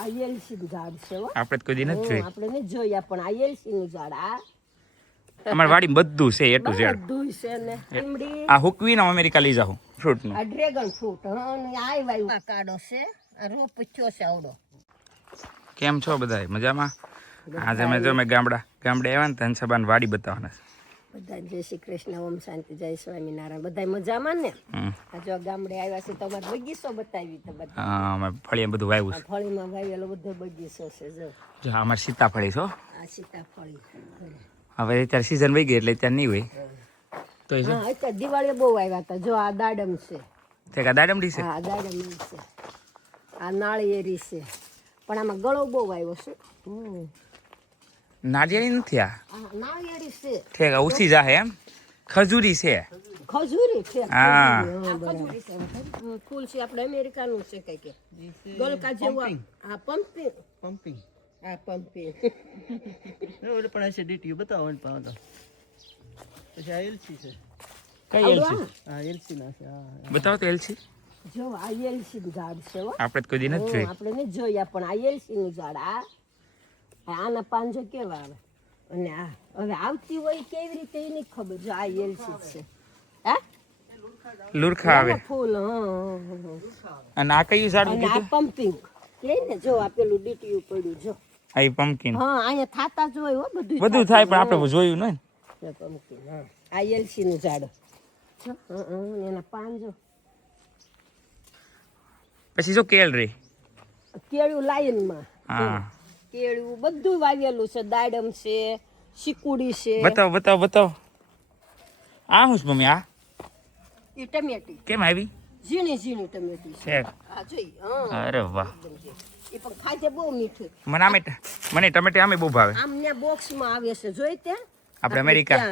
આ એલસી નું ઝાડ છે હો. આપણે કોઈ દી નથી જોઈ. આપણે નથી જોયા પણ આ એલસી નું ઝાડ આ અમાર વાડી બધું છે એ ટુ ઝેડ. બધું છે ને લીમડી આ હુકવીને અમેરિકા લઈ જાઉં ફ્રૂટ નું. આ ડ્રેગન ફ્રૂટ અને આ વાયુ કાડો છે આ રોપ થયો છે આવડો. કેમ છો બધા મજામાં? આજે અમે ગામડે આવ્યા ને ધનસભાની વાડી બતાવવાના છે. બધા જય શ્રી કૃષ્ણ, ઓમ શાંતિ, જય સ્વામિનારાયણ. બધા મજામાં ને? આ જો ગામડે આવ્યા છે તમારે બગીચો બતાવી તો બધા. હા, અમે ફળીએ બધું વાવ્યું છે. ફળીમાં વાવેલો બધો બગીચો છે જો. જો અમારે સીતાફળી છો. આ સીતાફળી. હવે અત્યારે સીઝન વહી ગઈ એટલે અત્યારે નહીં હોય. તો એ હા, અત્યારે દિવાળીએ બહુ આવ્યા હતા. જો આ દાડમ છે. તે કા દાડમડી છે? હા, દાડમ છે. આ નાળિયેરી છે. પણ આમાં ગળો બહુ આવ્યો છે. નાળિયેરી નથી આ. નાળિયેરી છે. ઠેક ઓછી જાહે એમ. ખજૂરી છે. ખજૂરી છે. હા. ખજૂરી છે. ફૂલ છે આપણે અમેરિકાનું છે કઈ કે. ગલકા જેવું. આ પમ્પિંગ. આ પમ્પિંગ. એટલે પણ એસિડિટી બતાવો ને પાડો. પછી આ એલસી છે. કઈ એલસી? હા, એલસી ના છે. હા, બતાવો તો એલસી. જો આ એલસી નું ઝાડ છે હો. આપણે કોઈ દી નથી જોઈ. આપણે નથી જોયા પણ આ એલસી નું ઝાડ આના પાંજો કેવા આવે અને આ હવે આવતી હોય કેવી રીતે એની ખબર. જો આ એલસી છે. હા, લુરખા આવે. ફૂલ. અને આ કયું ઝાડ અને આ પમ્પિંગ લઈને જો આ પેલું ડીટીયુ પડ્યું જો. આ પમ્પકિન. હા, અહીંયા થાતા જ હોય હો બધું થાય પણ આપણે જોયું નહીં. પમ્પિંગ. હા, આ એલસી નું ઝાડ જો. એના પાંજો. પછી જો કેળ રે. કેળું લાઈનમાં. હા, કેળું બધું વાવેલું છે. દાડમ છે, શીકુડી છે. બતાવો. આ હું છે મમ્મી? આ એ ટમેટી કેમ આવી? ઝીણી ટમેટી છે. છે. આ જોઈ. હા, અરે વાહ. એ પણ ખાજે બહુ મીઠું. મને ટમેટા આમે બહુ ભાવે. આમ ને બોક્સમાં આવે છે જોઈ ત્યાં. આપણે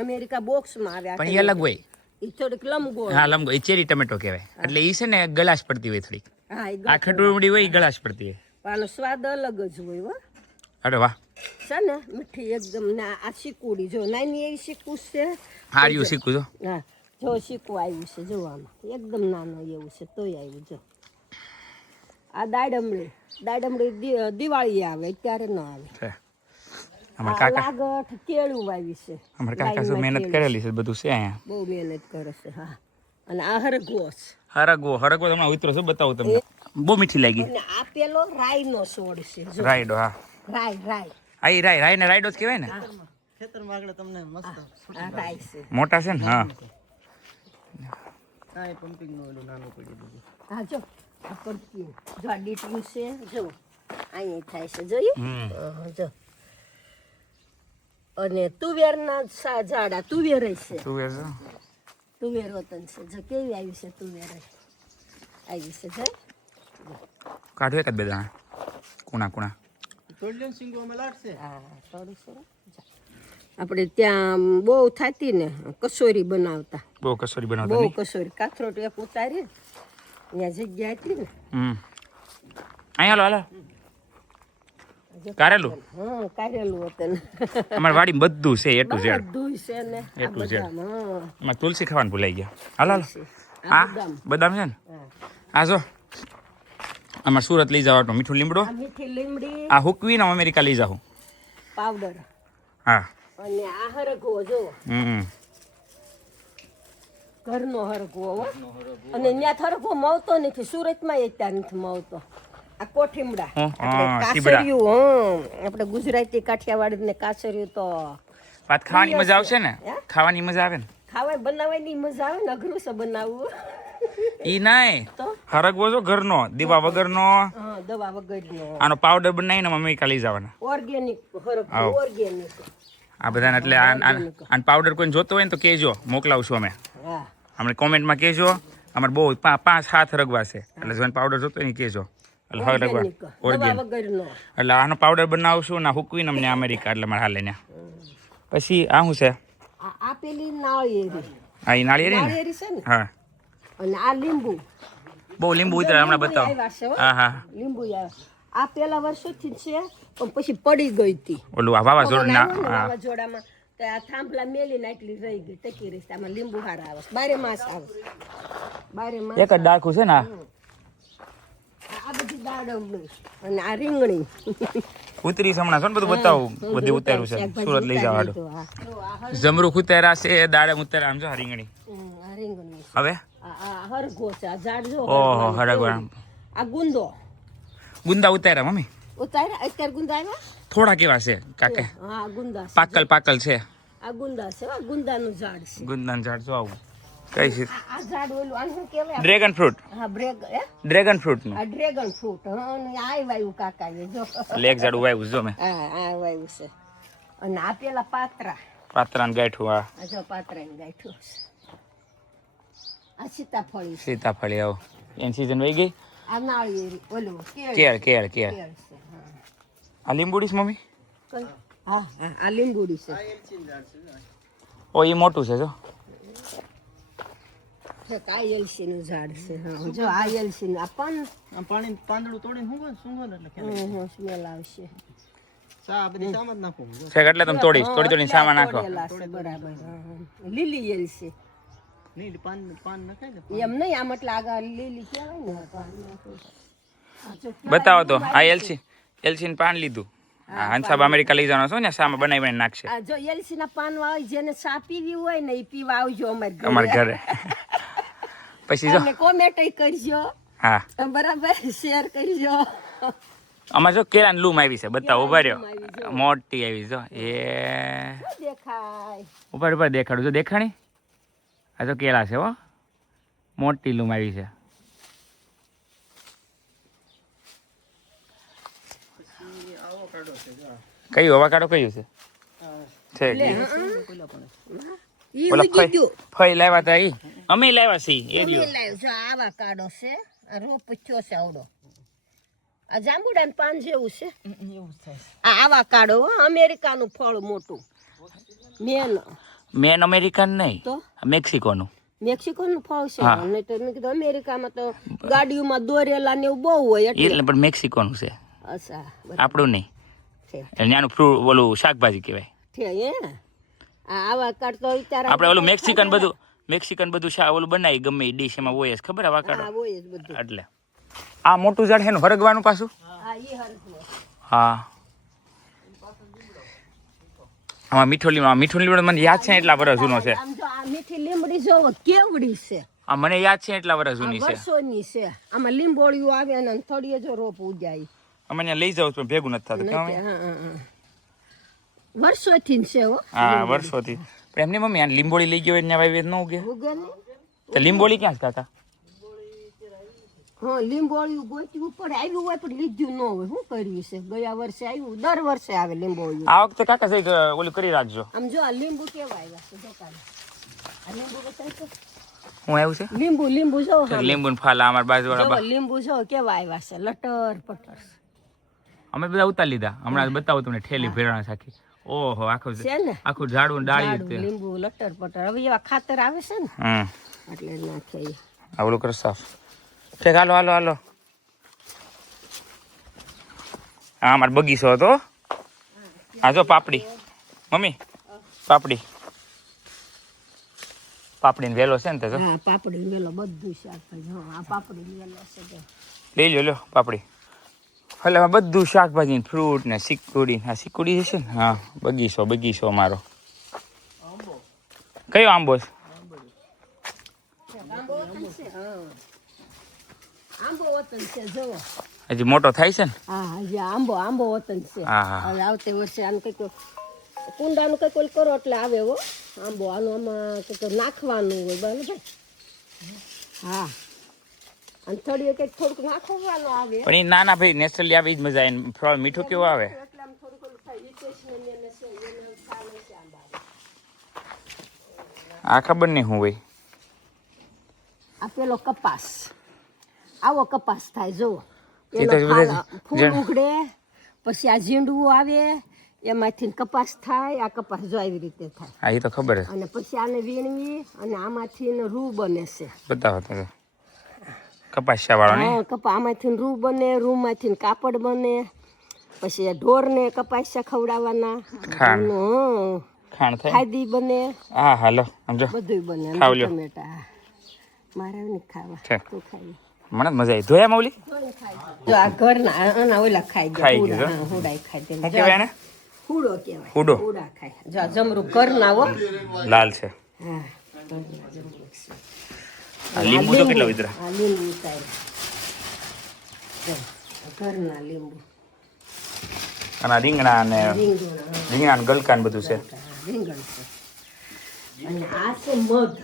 અમેરિકા બોક્સમાં આવે. પણ એ અલગ હોય. એ થોડીક લંબગોળ. હા, લંબગોળ. એ ચેરી ટમેટો કહેવાય. એટલે એ છે ને ગળાશ પડતી હોય થોડીક. હા, એ આ ખટુડી હોય એ ગળાશ પડતી હોય. આનો સ્વાદ અલગ જ હોય હો. અરે વાહ. છે ને મીઠી એકદમ. ના આ શીકુડી જો નાની એવી શીકું છે. હાર્યું શીખું છો. હા, જો શીકું આવ્યું છે જો આમાં એકદમ નાનું એવું છે તોય આવ્યું જો. આ દાડમડી દિવાળી આવે અત્યારે ન આવે. લાગઠ કેળું વાવી છે. અમારા કાકા શું મહેનત કરેલી છે બધું છે અહીંયા. બહુ મહેનત કરે છે. હા, અને આ હરગવો તમને ઉતરો શું બતાવું તમને. બહુ મીઠી લાગી. અને આ પેલો રાઈ નો છોડ છે જો. રાઈડો. હા, રાઈ રાઈ ને રાઈડો જ કહેવાય ને. ખેતરમાં આગળ તમને મસ્ત આ રાઈ છે. મોટા છે ને. હા, હા, એ પમ્પિંગ નું ઓલું નાનું પડ્યું બધું. હા, જો આ પમ્પિંગ જો આ ડીટીયુ છે જો અહીંયા થાય છે જોયું. જો અને તુવેરના ઝાડા તુવેર છે. તુવેર વતન છે જો કેવી આવી છે તુવેર આવી છે જો. કાઢો એક જ બે દાણા કુણા. તોડ્યું સિંગો અમે લાટશે. હા, થોડું સરસ. આપણે ત્યાં બહુ થતી ને કસોરી બનાવતા. બહુ કસોરી બહુ બનાવતા. કસોરી કાથરોટ એક ઉતારી ત્યાં જગ્યા હતી ને. અહીંયા હાલો કારેલું. હા, કારેલું હતું. અમારી વાડી બધું છે એ ટુ ઝેડ. બધું છે ને એ ટુ ઝેડ. હા, એમાં તુલસી ખાવાનું ભૂલાઈ ગયા. હાલો આ બદામ છે ને. આ જો અમારે સુરત લઈ જવાનો મીઠું લીમડો. આ મીઠી લીમડી. આ હુકવીને અમેરિકા લઈ જાઉં પાવડર. હા. અને આ હરગવો જો ઘરનો હરગવો હો. અને ત્યાં હરગવો મળતો નથી સુરતમાં અત્યારે નથી મળતો. આ કોઠીમડા કાસરિયું. આપણે ગુજરાતી કાઠિયાવાડી ને કાસરિયું તો વાત ખાવાની મજા આવશે ને. ખાવાની મજા આવે ને. ખાવા બનાવવાની મજા આવે ને. અઘરું છે બનાવવું. ઈ નહીં હરગવો છો ઘરનો દીવા વગરનો. દવા વગરનો. આનો પાવડર બનાવીને અમેરિકા લઈ જવાના. ઓર્ગેનિક હરગવો. ઓર્ગેનિક આ બધાને એટલે આનો પાવડર કોઈને જોતો હોય ને તો કહેજો, મોકલાવશું અમે. હા, અમને કોમેન્ટમાં કહેજો. અમારે બહુ 5-7 હરગવા છે એટલે જો પાવડર જોતો હોય ને કહેજો. એટલે આનો પાવડર બનાવશું ને હુકવીને અમને અમેરિકા એટલે મારે હાલે ને. પછી આ શું છે? આ પેલી નાળિયેરી. હા, એ નાળિયેરી છે ને. હા, અને આ લીંબુ. બહુ લીંબુ ઉતરે હમણાં બતાવો. હા, લીંબુ આ પેલા વર્ષોથી છે પણ પછી પડી ગઈ હતી. ઓલું વાવાઝોડામાં તો આ થાંભલા મેલીને એટલી રહી ગઈ ટકી રહી. આમાં લીંબુ હારા આવે. બારે માસ આવે. એક જ ડાકું છે ને. આ બધી દાડમની અને આ રીંગણી ઉતરી હમણાં છો ને બધું બતાવું બધી ઉતાર્યું છે સુરત લઈ જવા હાટુ જમરૂખ ઉતાર્યા છે દાડમ ઉતાર્યા આમ જો રીંગણી આ રીંગણી હવે આ હરગો છે આ ઝાડ જો ઓહો હરગવા આ ગુંદો ગુંદા ઉતાર્યા મમ્મી ઉતાર્યા અત્યારે ગુંદા આવ્યા થોડા કેવા છે કાકે હા ગુંદા છે. પાકલ છે આ ગુંદા છે આ ગુંદાનું ઝાડ છે ગુંદાનું ઝાડ જો આવું કઈ છે આ ઝાડ ઓલું આને શું કહેવાય ડ્રેગન ફ્રૂટ હા ડ્રેગન ફ્રૂટ નું આ ડ્રેગન ફ્રૂટ હા અને આ વાયુ કાકાએ જો લેગ ઝાડ વાવ્યું જો મેં હા આ વાયુ છે અને આ પેલા પાત્રાને ગાંઠું આ જો પાત્રાને ગાંઠું છે આ સીતાફળી છે સીતાફળી આવો એની સીઝન વહી ગઈ આ નાળિયેરી ઓલું કેળ કેળ છે હા આ લીંબુડીશ મમ્મી કઈ? હા હા આ લીંબુડી છે ઓ એ મોટું છે જો આ એલસીનું ઝાડ છે હા જો આ એલસીનું આ પણ આમ પાણી પાંદડું તોડીને સૂંઘો ને એટલે ખ્યાલ સ્મેલ આવશે સા બધી સામાન નાખો છે એટલે તમે તોડીને સામાન નાખો તોડેલા છે, બરાબર હા. લીલી એલસી નહીં પાન નખાય ને એમ નહીં આમ એટલે આગળ લીલી કહેવાય ને પાન નાખો. આ જો બતાવો તો આ એલસી પાન લીધું હા હંસાબ અમેરિકા લઈ જવાનો છો ને સામા બનાવીને નાખશે આ જો એલસી ના પાન વાવી જેને ચા પીવી હોય ને એ પીવા આવજો અમારા ઘરે પછી જો અને કોમેન્ટ કરજો હા બરાબર શેર કરજો અમારે જો કેળાની લૂમ આવી છે બતાવો ઉભા રહ્યો મોટી આવી જો એ દેખાય ઉપર દેખાડું જો દેખાણી આ તો કેળા છે હો મોટી લૂમ આવી છે કયું અવાકાડો કયું છે ઈ ઓલા ઉગી ગયું ફઈ લાવ્યા તા ઈ અમે લાવ્યા છીએ એ રહ્યો લાવ જો આવા કાઢો છે આ રોપ થયો છે આવડો આ જાંબુડાનું પાન જેવું છે એવું થાય આ આવા કાઢો અમેરિકાનું ફળ મોટું મેન અમેરિકન નહીં તો મેક્સિકોનું મેક્સિકોનું ફળ છે અને તો મેં કીધું અમેરિકામાં તો ગાડીઓમાં દોરેલા ને એવું બહુ હોય એટલે પણ મેક્સિકોનું છે અચ્છા આપણું નહીં છે ત્યાંનું ફ્રૂટ ઓલું શાકભાજી કહેવાય છે હે આ આવા કાઢ તો વિચાર આપણે ઓલું મેક્સિકન બધું ઓલું બનાવી ગમે એ ડીશ એમાં હોય જ ખબર હે વાકાડો હા હોય જ બધું એટલે આ મોટું ઝાડ છે ને હરગવાનું પાછું હા ઈ હરખું હા આમાં મીઠો લીમડો મને યાદ છે એટલા વર્ષ જૂનો છે આમ જો આ મીઠી લીમડી જોવો કેવડી છે આ મને યાદ છે એટલા વર્ષ જૂની છે વર્ષોની છે આમાં લીંબોળિયું આવે અને થોડી જો રોપ ઉજાય અમે અહીંયા લઈ જાવ પણ ભેગું નથી થતું કેમ હા હા હા વર્ષોથી છે હો હા વર્ષોથી પણ એમની મમ્મી આ લીંબોળી લઈ ગયો હોય ત્યાં વાવી ન ઉગે ઉગે ને તો લીંબોળી ક્યાં છે કાકા હા લીંબોળિયું ગોતવું પડે આવ્યું હોય પણ લીધું ન હોય શું કર્યું છે ગયા વર્ષે આવ્યું દર વર્ષે આવે લીંબોળિયું આ વખતે કાકા સહી ઓલું કરી રાખજો આમ જો આ લીંબુ કેવા આવ્યા છે જો કાલે આ લીંબુ બતાય તો હું આવ્યું છે લીંબુ જો લીંબુ ફાલા અમારા બાજુવાળા લીંબુ જો કેવા આવ્યા છે લટર પટર અમે બધા ઉતારી લીધા હમણાં બતાવું તમને ઠેલી ભેરાણા સાખી ઓહો આખું છે ને આખું ઝાડવું ડાળી ઝાડું, લીંબુ લટર પટર હવે એવા ખાતર આવે છે ને એટલે નાખે આ ઓલું કરો સાફ ઠીક હાલો હા અમારો બગીચો હતો હા જો પાપડી મમ્મી પાપડીનો વેલો છે ને તો હા પાપડી વેલો બધું શાકભાજી હા આ પાપડી વેલો છે તો લઈ લો પાપડી એટલે બધું શાકભાજી ફ્રૂટ ને સિકુડી હા સિકુડી છે ને હા બગીચો અમારો કયો આંબો છે આંબો વતન છે જો હજી મોટો થાય છે ને હા હજી આંબો વતન છે હા હવે આવતે વર્ષે આનું કંઈક કુંડાનું કંઈક ઓલું કરો એટલે આવે હો આંબો આનું આમાં કંઈક નાખવાનું હોય બરાબર હા અને થોડી કંઈક થોડુંક નાખવાનું આવે પણ એ નાના ભાઈ નેચરલી આવી જ મજા આવે ફળ મીઠું કેવું આવે એટલે આમ થોડુંક ઓલું થાય રિતેશને એને છે એને ચાલે છે આંબા આ ખબર નહીં હું હોય આ પેલો કપાસ આવો કપાસ થાય જુઓ એ તો બધા ફૂલ ઉઘડે પછી આ ઝીંડવું આવે એમાંથી કપાસ થાય આ કપાસ જો આવી રીતે થાય હા એ તો ખબર છે અને પછી આને વીણવી અને આમાંથી રૂ બને છે બતાવો તો કપાસિયા વાળો ને હા આમાંથી રૂ બને રૂમાંથી કાપડ બને પછી ઢોરને કપાસિયા ખવડાવવાના ખાણ થાય ખાદી બને હા હાલો સમજો બધું બને ખાવ લ્યો. ટમેટા મારે નહીં ખાવા છે. તું ખાઈ મને જ મજા આવી ધોયા મૌલી જો આ ઘરના આના ઓલા ખાઈ ખાઈ ગયા ગયું, હુડા, હા, હુડાય ખાઈ શું ગયા કહેવાય એને હુડો કહેવાય હુડો. હુડા ખાય જો આ જમરૂ ઘરના હો લાલ છે હા ઘરના જમરૂ છે. આ લીંબુ તો કેટલા વિતરા આ લીંબુ ઉતાર્યા. જો, આ ઘરના લીંબુ અને આ રીંગણા અને રીંગણા ને ગલકા ને બધું છે રીંગણ છે અને આ છે મધ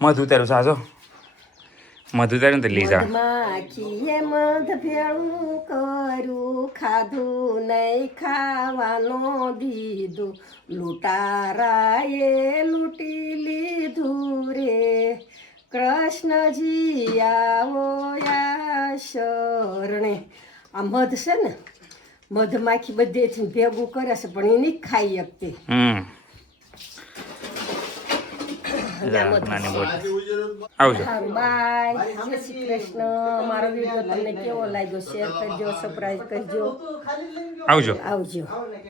મધ ઉતાર્યું છે આ જો મધ ઉતાર્યું ને તો લીઝા મધમાખીએ મધ ભેળું કર્યું ખાધું નહીં ખાવાનો દીધું લૂંટારાએ લૂંટી લીધું રે કૃષ્ણજી આવો યા શરણે. આ મધ છે ને મધમાખી બધેથી ભેગું કરે છે પણ એ નહીં ખાઈ શકતી. નાની બોટ આવજો સારું બાય જય શ્રી કૃષ્ણ. મારો વિડીયો તમને કેવો લાગ્યો શેર કરજો સબસ્ક્રાઈબ કરજો આવજો આવજો.